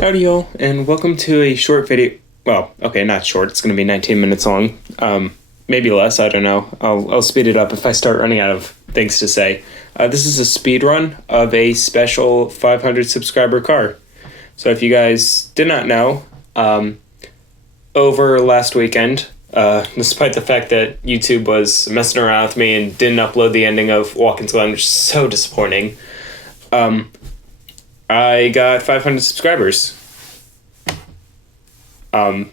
Howdy y'all, and welcome to a short video. Well, okay, not short, it's going to be 19 minutes long. Maybe less, I don't know. I'll speed it up if I start running out of things to say. This is a speed run of a special 500 subscriber car. So if you guys did not know, over last weekend, despite the fact that YouTube was messing around with me and didn't upload the ending of Watkins Glen, which is so disappointing, I got 500 subscribers.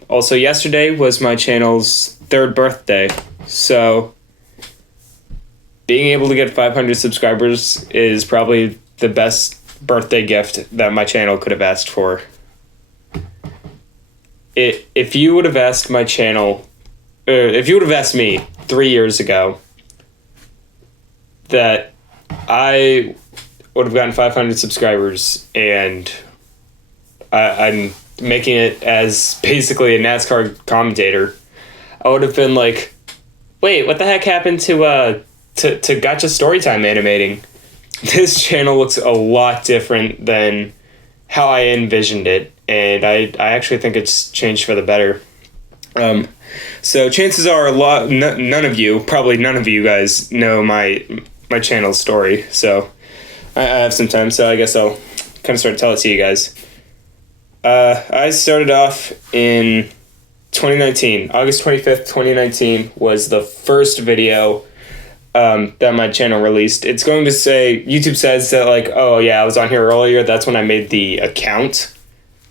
Also, yesterday was my channel's third birthday, so being able to get 500 subscribers is probably the best birthday gift that my channel could have asked for. If you would have asked my channel, if you would have asked me 3 years ago that I would have gotten 500 subscribers and I'm making it as basically a NASCAR commentator, I would have been like, wait, what the heck happened to Gotcha Storytime animating? This channel looks a lot different than how I envisioned it, and I actually think it's changed for the better. So chances are none of you guys know my channel's story, so I have some time, so I guess I'll kind of start to tell it to you guys. I started off in 2019. August 25th, 2019 was the first video that my channel released. It's going to say, YouTube says that like, oh yeah, I was on here earlier. That's when I made the account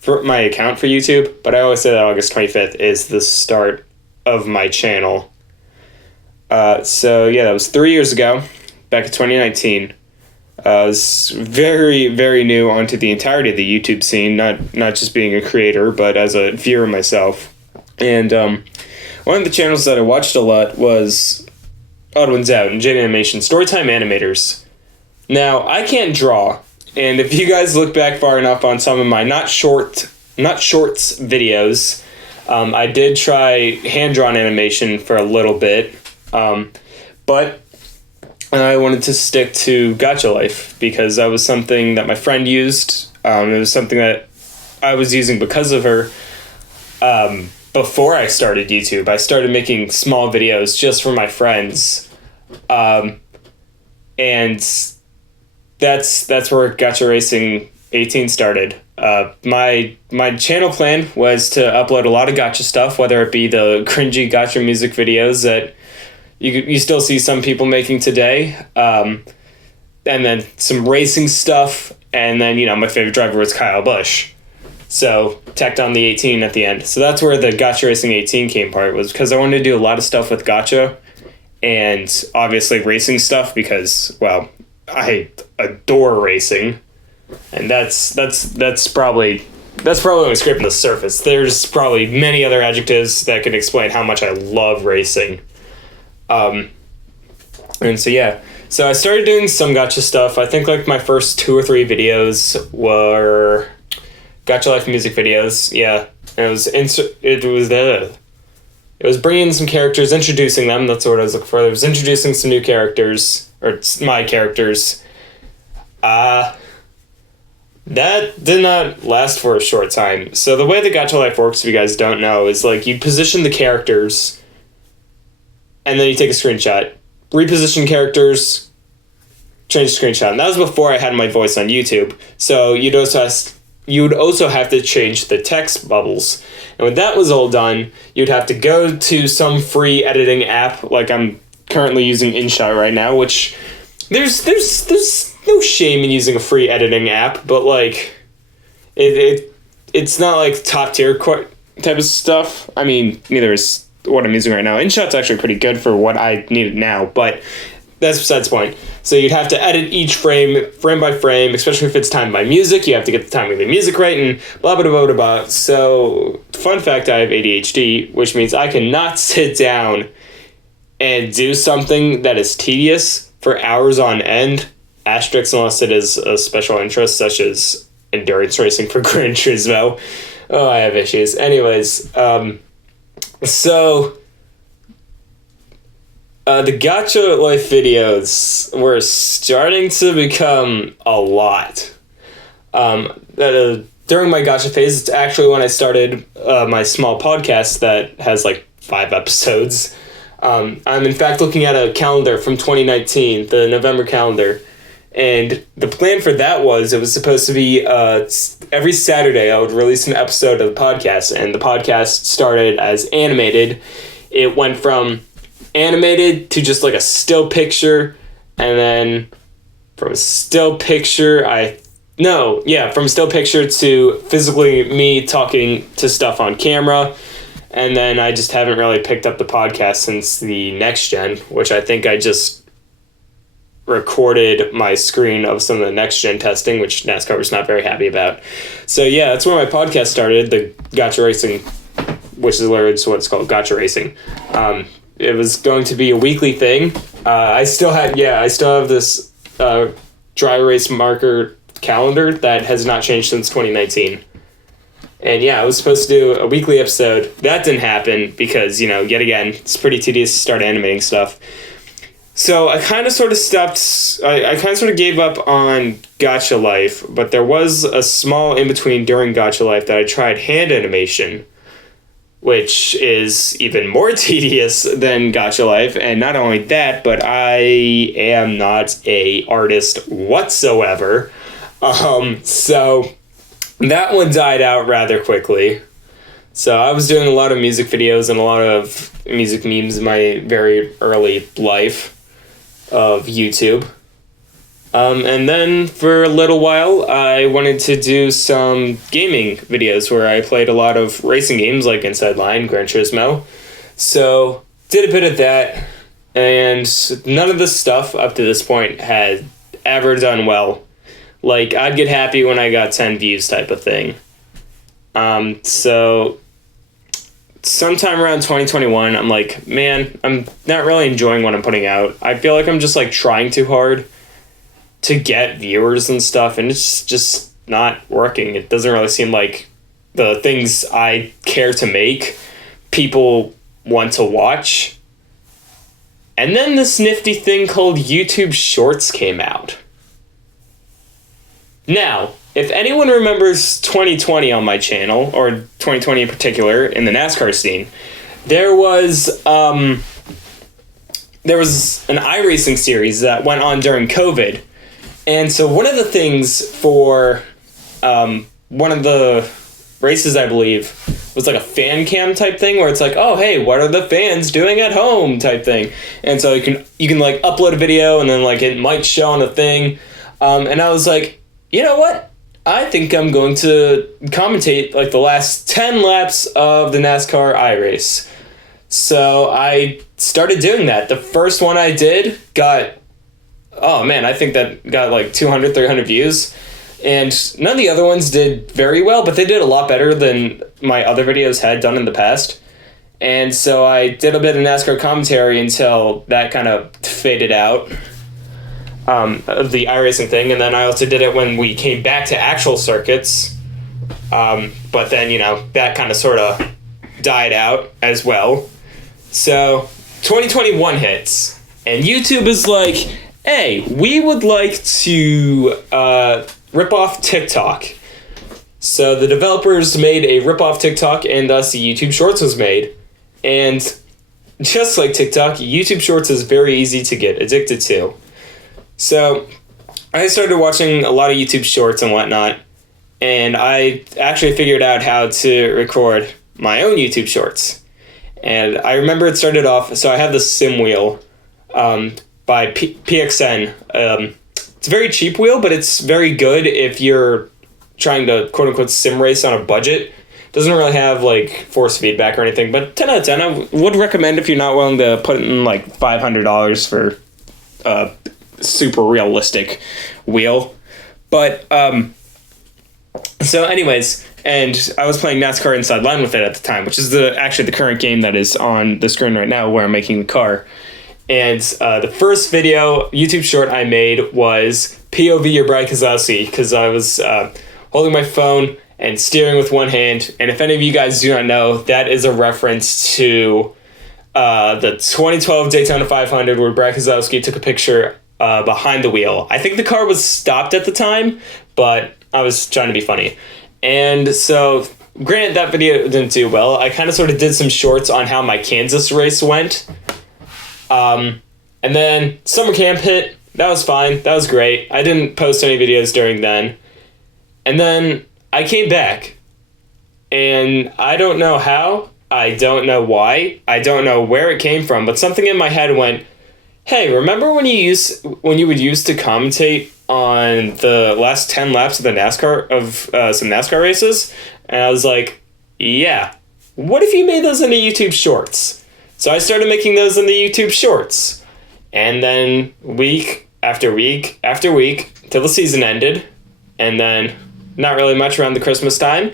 for YouTube. But I always say that August 25th is the start of my channel. So yeah, that was 3 years ago, back in 2019. I was very, very new onto the entirety of the YouTube scene, not just being a creator, but as a viewer myself. And one of the channels that I watched a lot was Odd Ones Out and J Animation, Storytime Animators. Now, I can't draw, and if you guys look back far enough on some of my not shorts videos, I did try hand-drawn animation for a little bit, but I wanted to stick to Gotcha Life because that was something that my friend used. It was something that I was using because of her. Before I started YouTube, I started making small videos just for my friends. And that's where Gotcha Racing 18 started. My channel plan was to upload a lot of Gotcha stuff, whether it be the cringy Gotcha music videos that you still see some people making today, and then some racing stuff, and then, my favorite driver was Kyle Busch. So, tacked on the 18 at the end. So that's where the Gotcha Racing 18 came part, was because I wanted to do a lot of stuff with Gotcha, and obviously racing stuff because, well, I adore racing, and that's probably only scraping the surface. There's probably many other adjectives that can explain how much I love racing. And so yeah, so I started doing some Gotcha stuff. I think like my first 2 or 3 videos were Gotcha Life music videos. Yeah, and it was bringing in some characters, introducing them. That's what I was looking for. It was introducing some new characters, or my characters. That did not last for a short time. So the way that Gotcha Life works, if you guys don't know, is like you position the characters, and then you take a screenshot, reposition characters, change the screenshot. And that was before I had my voice on YouTube. So you'd also have to change the text bubbles. And when that was all done, you'd have to go to some free editing app, like I'm currently using InShot right now, which there's no shame in using a free editing app, but like it's not like top tier type of stuff. I mean, neither is what I'm using right now. InShot's actually pretty good for what I need now, but that's besides the point. So you'd have to edit each frame by frame, especially if it's timed by music. You have to get the timing of the music right and blah, blah, blah, blah, blah. So, fun fact, I have ADHD, which means I cannot sit down and do something that is tedious for hours on end, asterisks unless it is a special interest, such as endurance racing for Gran Turismo. Oh, I have issues. Anyways, so the Gotcha Life videos were starting to become a lot. during my gacha phase, it's actually when I started my small podcast that has like 5 episodes. I'm in fact looking at a calendar from 2019, the November calendar. And the plan for that was it was supposed to be every Saturday I would release an episode of the podcast. And the podcast started as animated. It went from animated to just like a still picture. And then from a still picture, from still picture to physically me talking to stuff on camera. And then I just haven't really picked up the podcast since the next gen, which I think I just recorded my screen of some of the next gen testing, which NASCAR was not very happy about. So yeah, that's where my podcast started, the Gacha Racing, which is literally just what it's called, Gacha Racing. It was going to be a weekly thing. I still have this dry erase marker calendar that has not changed since 2019. And yeah, I was supposed to do a weekly episode. That didn't happen because, yet again, it's pretty tedious to start animating stuff. So I kind of sort of stopped, I kind of sort of gave up on Gacha Life, but there was a small in-between during Gacha Life that I tried hand animation, which is even more tedious than Gacha Life. And not only that, but I am not a artist whatsoever. So that one died out rather quickly. So I was doing a lot of music videos and a lot of music memes in my very early life of YouTube. And then for a little while, I wanted to do some gaming videos where I played a lot of racing games like Inside Line, Gran Turismo. So did a bit of that, and none of the stuff up to this point had ever done well. Like, I'd get happy when I got 10 views type of thing. So sometime around 2021, I'm like, man, I'm not really enjoying what I'm putting out. I feel like I'm just like trying too hard to get viewers and stuff, and it's just not working. It doesn't really seem like the things I care to make, people want to watch. And then this nifty thing called YouTube Shorts came out. Now, if anyone remembers 2020 on my channel, or 2020 in particular, in the NASCAR scene, there was an iRacing series that went on during COVID. And so one of the things for one of the races, I believe, was like a fan cam type thing where it's like, oh, hey, what are the fans doing at home type thing. And so you can like upload a video and then like it might show on a thing. And I was like, you know what? I think I'm going to commentate like the last 10 laps of the NASCAR iRace. So I started doing that. The first one I did got, oh man, I think that got like 200, 300 views. And none of the other ones did very well, but they did a lot better than my other videos had done in the past. And so I did a bit of NASCAR commentary until that kind of faded out. The iRacing thing, and then I also did it when we came back to actual circuits, but then that kind of sort of died out as well. So 2021 hits, and YouTube is like, hey, we would like to rip off TikTok. So the developers made a rip off TikTok, and thus the YouTube Shorts was made. And just like TikTok, YouTube Shorts is very easy to get addicted to. So I started watching a lot of YouTube Shorts and whatnot, and I actually figured out how to record my own YouTube Shorts. And I remember it started off, so I have the Sim Wheel by PXN. It's a very cheap wheel, but it's very good if you're trying to quote-unquote sim race on a budget. Doesn't really have like force feedback or anything, but 10 out of 10. I would recommend if you're not willing to put in like $500 for super realistic wheel. But so anyways, and I was playing NASCAR Inside Line with it at the time, which is actually the current game that is on the screen right now where I'm making the car. And the first video YouTube short I made was POV your Brad Keselowski, because I was holding my phone and steering with one hand. And if any of you guys do not know, that is a reference to the 2012 Daytona 500 where Brad Keselowski took a picture behind the wheel. I think the car was stopped at the time, but I was trying to be funny. And so, granted, that video didn't do well. I kind of sort of did some shorts on how my Kansas race went. And then summer camp hit. That was fine. That was great. I didn't post any videos during then. And then I came back. And I don't know how. I don't know why. I don't know where it came from. But something in my head went, hey, remember when you would used to commentate on the last 10 laps of the some NASCAR races? And I was like, yeah, what if you made those into YouTube shorts? So I started making those into YouTube shorts. And then week after week after week till the season ended. And then not really much around the Christmas time.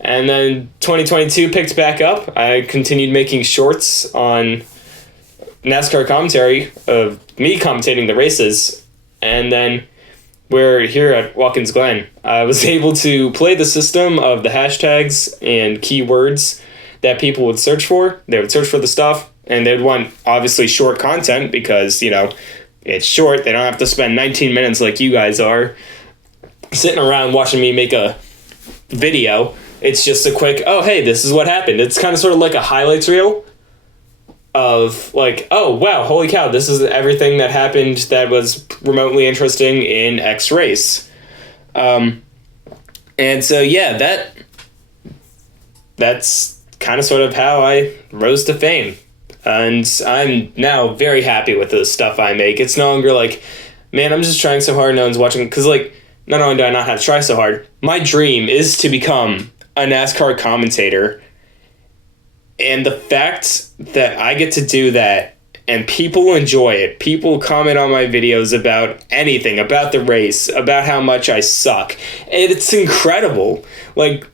And then 2022 picked back up. I continued making shorts on NASCAR commentary of me commentating the races. And then we're here at Watkins Glen. I was able to play the system of the hashtags and keywords that people would search for. They would search for the stuff, and they'd want obviously short content because, it's short. They don't have to spend 19 minutes like you guys are sitting around watching me make a video. It's just a quick, oh, hey, this is what happened. It's kind of sort of like a highlights reel of like, oh, wow, holy cow, this is everything that happened that was remotely interesting in X race. And so, yeah, that's kind of sort of how I rose to fame. And I'm now very happy with the stuff I make. It's no longer like, man, I'm just trying so hard, no one's watching. Because, like, not only do I not have to try so hard, my dream is to become a NASCAR commentator. And the fact that I get to do that and people enjoy it, people comment on my videos about anything, about the race, about how much I suck. And it's incredible. Like,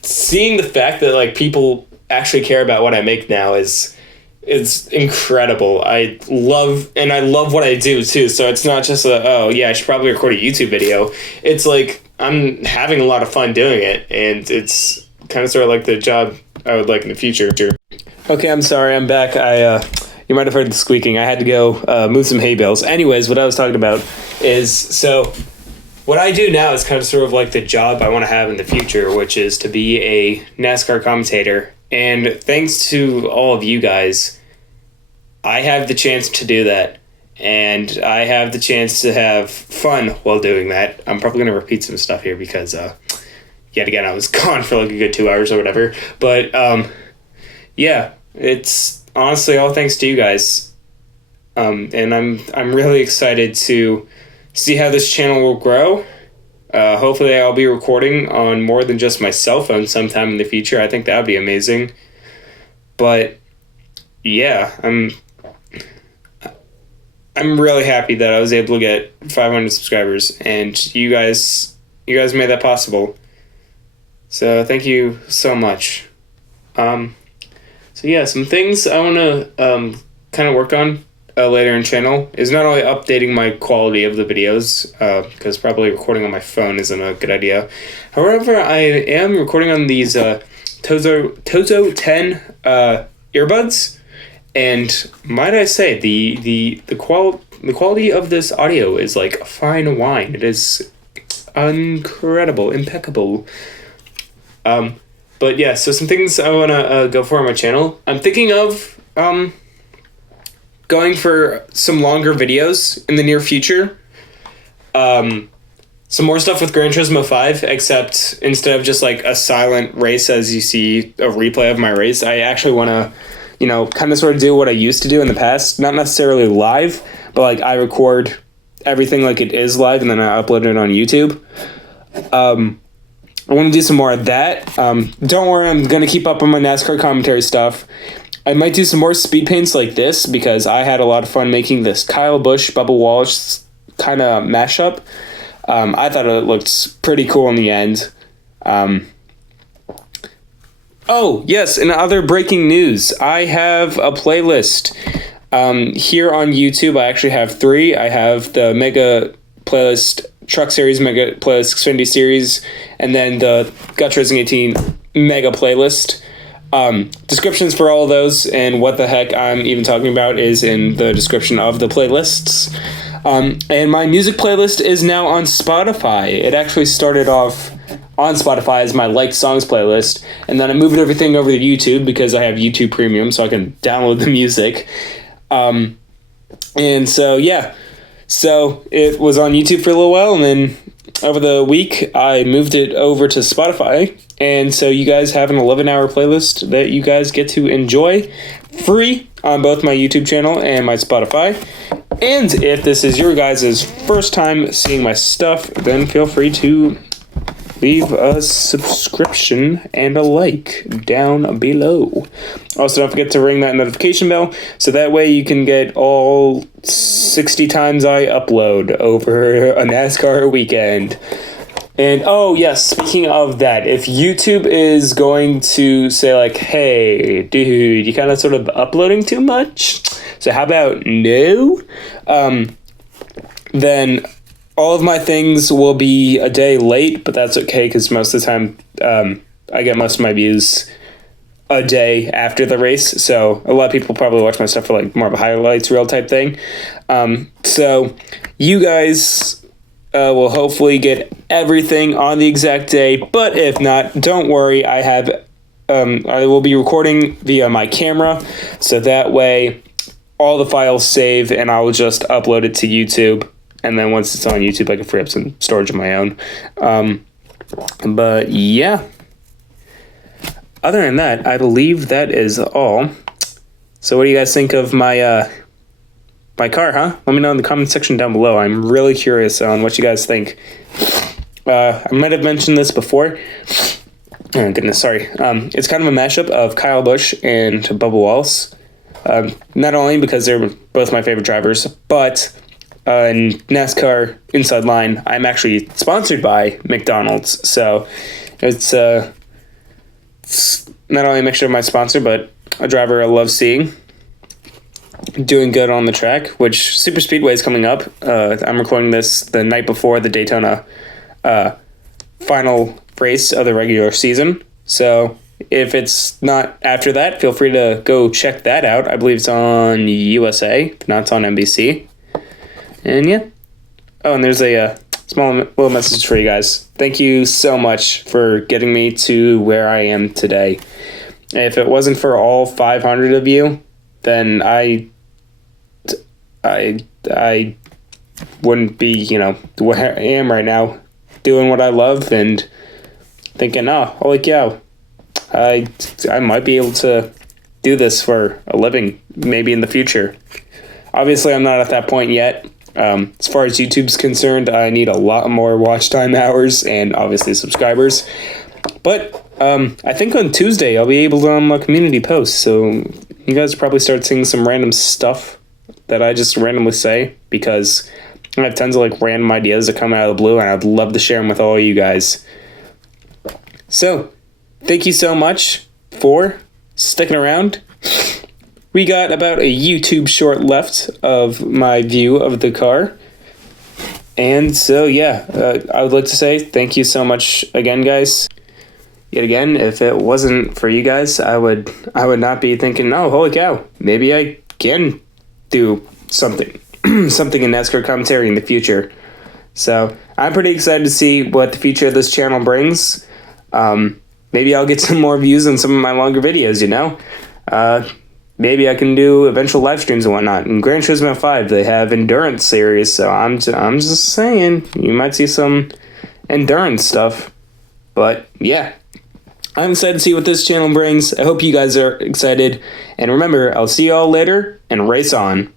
seeing the fact that, like, people actually care about what I make now is incredible. I love what I do, too. So it's not just I should probably record a YouTube video. It's like, I'm having a lot of fun doing it. And it's kind of sort of like the job I would like in the future. Okay, I'm sorry, I'm back. You might have heard the squeaking. I had to go move some hay bales. Anyways, what I was talking about is, so what I do now is kind of sort of like the job I want to have in the future, which is to be a NASCAR commentator. And thanks to all of you guys, I have the chance to do that. And I have the chance to have fun while doing that. I'm probably going to repeat some stuff here because yet again, I was gone for like a good 2 hours or whatever. But yeah, it's honestly all thanks to you guys. And I'm really excited to see how this channel will grow. Hopefully I'll be recording on more than just my cell phone sometime in the future. I think that would be amazing. But yeah, I'm really happy that I was able to get 500 subscribers, and you guys made that possible. So thank you so much. So yeah, some things I want to kind of work on later in channel is not only updating my quality of the videos, because probably recording on my phone isn't a good idea. However, I am recording on these Tozo 10 earbuds, and might I say the quality of this audio is like fine wine. It is incredible, impeccable. But yeah, so some things I want to go for on my channel. I'm thinking of going for some longer videos in the near future. Some more stuff with Gran Turismo 5, except instead of just like a silent race as you see a replay of my race, I actually want to, kind of sort of do what I used to do in the past. Not necessarily live, but like I record everything like it is live and then I upload it on YouTube. I want to do some more of that. Don't worry, I'm going to keep up on my NASCAR commentary stuff. I might do some more speed paints like this because I had a lot of fun making this Kyle Busch, Bubba Wallace kind of mashup. I thought it looked pretty cool in the end. Oh, yes, and other breaking news. I have a playlist. Here on YouTube, I actually have 3. I have the Mega playlist, Truck Series, Mega playlist, Xfinity Series, and then the Guts Racing 18 Mega playlist. Descriptions for all of those and what the heck I'm even talking about is in the description of the playlists. And my music playlist is now on Spotify. It actually started off on Spotify as my liked songs playlist, and then I moved everything over to YouTube because I have YouTube Premium, so I can download the music. And so, yeah. So it was on YouTube for a little while, and then over the week, I moved it over to Spotify. And so you guys have an 11-hour playlist that you guys get to enjoy free on both my YouTube channel and my Spotify. And if this is your guys' first time seeing my stuff, then feel free to leave a subscription and a like down below. Also, don't forget to ring that notification bell, so that way you can get all 60 times I upload over a NASCAR weekend. And, oh, yes, speaking of that, if YouTube is going to say, like, hey, dude, you kind of sort of uploading too much, so how about no? Then all of my things will be a day late, but that's okay, because most of the time I get most of my views a day after the race, so a lot of people probably watch my stuff for, like, more of a highlights reel type thing. So you guys will hopefully get everything on the exact day, but if not, don't worry. I will be recording via my camera, so that way all the files save, and I will just upload it to YouTube, and then once it's on YouTube, I can free up some storage of my own. But yeah, other than that, I believe that is all. So what do you guys think of my my car, huh? Let me know in the comment section down below. I'm really curious on what you guys think. I might have mentioned this before. Oh, goodness, sorry. It's kind of a mashup of Kyle Busch and Bubba Wallace. Not only because they're both my favorite drivers, but in NASCAR Inside Line, I'm actually sponsored by McDonald's. So it's not only a mixture of my sponsor, but a driver I love seeing doing good on the track, which Super Speedway is coming up. I'm recording this the night before the Daytona final race of the regular season. So if it's not after that, feel free to go check that out. I believe it's on USA, if not, it's on NBC. And yeah. Oh, and there's a small little message for you guys. Thank you so much for getting me to where I am today. If it wasn't for all 500 of you, then I wouldn't be, where I am right now, doing what I love and thinking, oh, holy cow, I might be able to do this for a living, maybe in the future. Obviously, I'm not at that point yet. As far as YouTube's concerned, I need a lot more watch time hours and obviously subscribers. But I think on Tuesday I'll be able to unlock community posts, so you guys probably start seeing some random stuff that I just randomly say, because I have tons of random ideas that come out of the blue, and I'd love to share them with all you guys. So, thank you so much for sticking around. We got about a YouTube short left of my view of the car. And so, yeah, I would like to say thank you so much again, guys. Yet again, if it wasn't for you guys, I would not be thinking, oh, holy cow, maybe I can do something something in NASCAR commentary in the future. So I'm pretty excited to see what the future of this channel brings. Maybe I'll get some more views on some of my longer videos, Maybe I can do eventual live streams and whatnot. In Gran Turismo 5, they have endurance series, so I'm just saying, you might see some endurance stuff. But yeah, I'm excited to see what this channel brings. I hope you guys are excited. And remember, I'll see you all later, and race on.